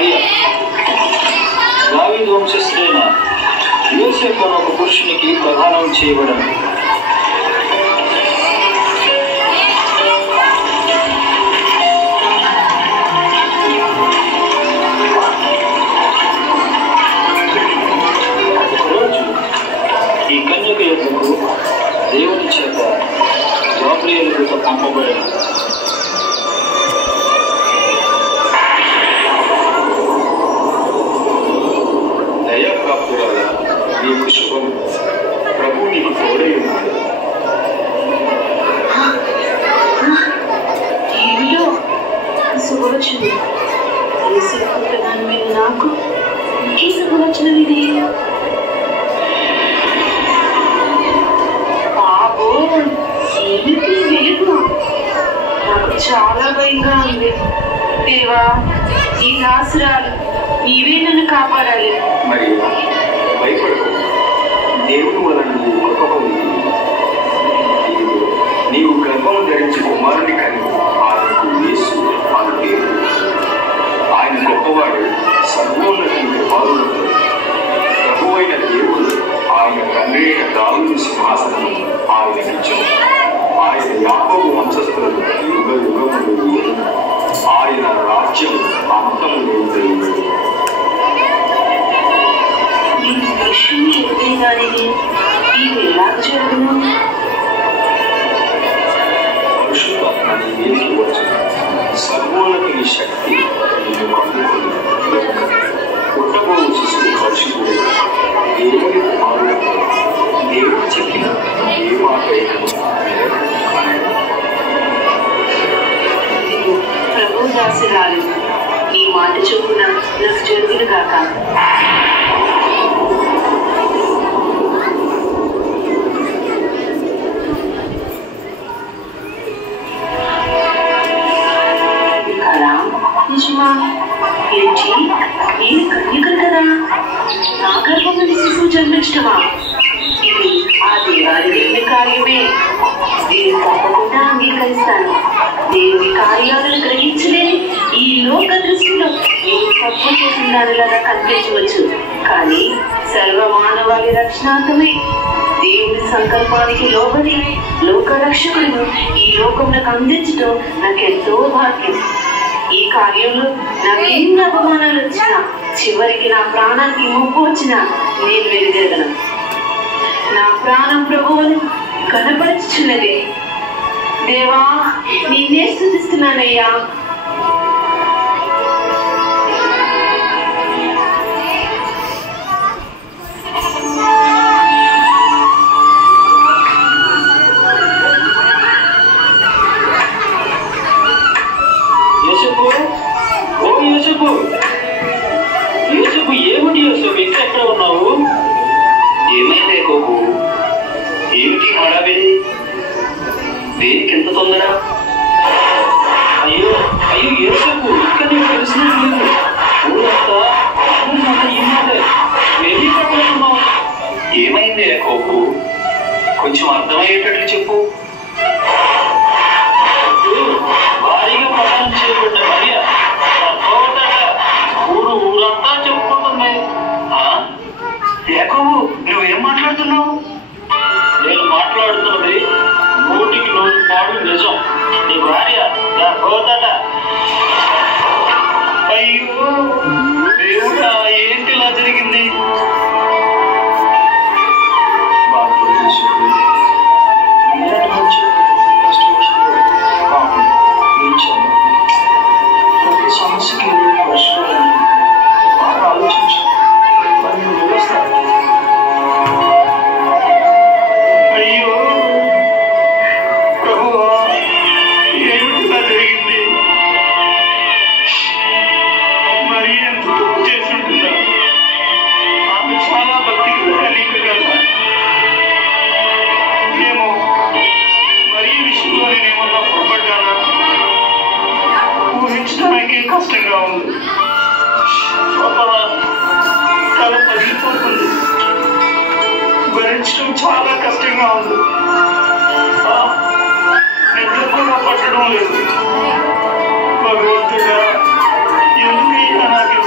మరియ దావీదు వంశస్థుడైన యోసేపు అనే ఒక పురుషునికి ప్రదానం చేయబడను. ఒకరోజు ఈ కన్యక యొద్దకు దేవుని చేత గాబ్రియేలు దూత పంపబడను. దయాప్రాప్తురాలా, నీకు శుభం, ప్రభు నీకు తోడై ఉన్నాడు. ఏమిటో శుభవచనం, ప్రధానమైన నాకు ఈ శుభవచనం ఇది. బాబో, ఏమిటి వెలుగు? నాకు చాలా భయంగా ఉంది. దేవా, ఈ దాసురాలు నీవే నన్ను కాపాడాలి. మరి భయపడకు, దేవుని వలన నీవు గొప్ప పొందుతుంది. నీవు గర్భము ధరించి కుమారుని కని ఆయనకు యేసు అని పేరు. ఆయన గొప్పవాడు, సర్వోన్నతుని కుమారుడు. ప్రభువైన దేవుడు ఆయన తండ్రి అయిన దావీదు సింహాసనం ఆయనకిచ్చెను. ఆయన యాకోబు వంశస్థులను యుగ యుగములు ఏలును. ఆయన రాజ్యం అంతము లేనిదైనది. విషయం ఎదురే దానికి ఇది ఎలా జరుగును? పరిశుద్ధాత్మ నీ మీదికి వచ్చును. సర్వోన్నతుని శక్తి నిన్ను కమ్ముకొని పుట్టబోవు శిశువు పరిశుద్ధుడే, దేవుని కుమారుడు. దేవుడు చెప్పిన ఏ మాట ప్రభు దాసురాలు, ఈ మాట చొప్పున నాకు జరుగును కాక. నిజమా? ఏంటి, నేను కన్యకను కదా? నా గర్భంలోని శిశువు జన్మించటమా? ఇది ఆ దేవాది దేవుని కార్యమే. నేను తప్పకుండా అంగీకరిస్తాను. దేవుని కార్యాలను గ్రహించలేని ఈ లోక దృష్టిలో నేను తప్పు చేసిందానిలాగా కనిపించవచ్చు. కానీ సర్వమానవాళి రక్షణార్థమే దేవుని సంకల్పానికి లోబడి లోక రక్షకుడు ఈ లోకంలోకి అందించడం నాకెంతో భాగ్యం. ఈ కార్యంలో నాకు ఎన్ని అపమానాలు వచ్చినా, చివరికి నా ప్రాణానికి ముప్పు వచ్చినా నేను వెలుగలను. నా ప్రాణం ప్రభువును కనపరుచుచున్నది. దేవా, నేనే స్తుతిస్తున్నానయ్యా. యోసేపు, ఏమిటి యోసేపు, ఎక్కడ ఉన్నావు? ఏమైంది కోపు? ఏమిటి హడావిడి? దేనికి ఎంత తొందర? అయ్యో అయ్యో యోసేపు, ఇంకా నీకు తెలిసినట్లేదు. ఊరంతా ఈ మాట వెళ్ళిపోతున్నావు. ఏమైంది కోపు? కొంచెం అర్థమయ్యేటట్లు చెప్పు. భారీగా ప్రయాణం చేయబడ్డ మరియ ఊరంతా చెప్పుకుంటుంది. యాకోబు, నువ్వేం మాట్లాడుతున్నావు? నేను మాట్లాడుతున్నది 100% నిజం. నీ భార్య గర్భవతట. అయ్యో దేవుడా, ఏంటి ఇలా జరిగింది? ప్రతి సమస్యకి పరిష్కారం బాగా ఆలోచించు. మరి నువ్వు వ్యవస్థ. అయ్యో ప్రభువా, ఏమిటిలా జరిగింది? మరి ఎంత తప్పు చేసి ఉంటుందా? ఆమె చాలా భక్తికి కలిగి కదా. ఏమో మరి ఈ విషయంలో నేనేమన్నా పొరపడ్డానా? ఊహించడానికే కష్టంగా ఉంది. తల పగిలిపోతుంది. భరించడం చాలా కష్టంగా ఉంది. నిద్ర కూడా పట్టడం లేదు. భగవంతుడా, ఎందుకు నాకు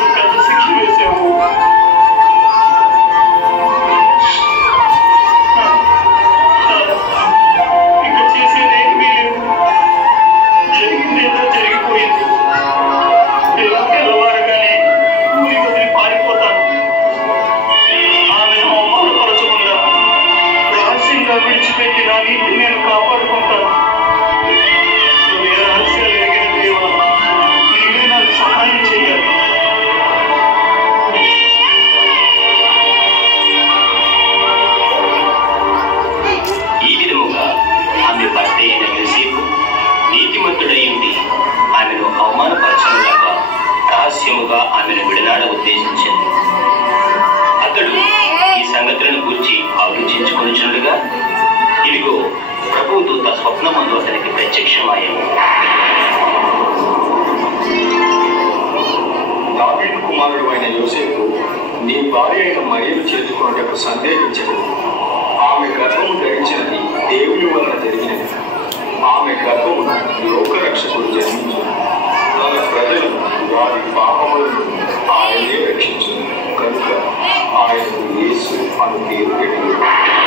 స్వప్నమందు అతనికి ప్రత్యక్షమాయను. దావీదు కుమారుడు అయిన యోసేపు నీ భార్య అయిన మరియను చేర్చుకున్నట్టు సందేహించదు. ఆమె గర్భము ధరించినది దేవుని వలన జరిగినది. ఆమె గర్భమున లోకరక్షకుడు జన్మించు. తన ప్రజలను వారి పాపములను ఆయనే రక్షించు. కనుక ఆయనకు యేసు అను పేరు పెట్టు.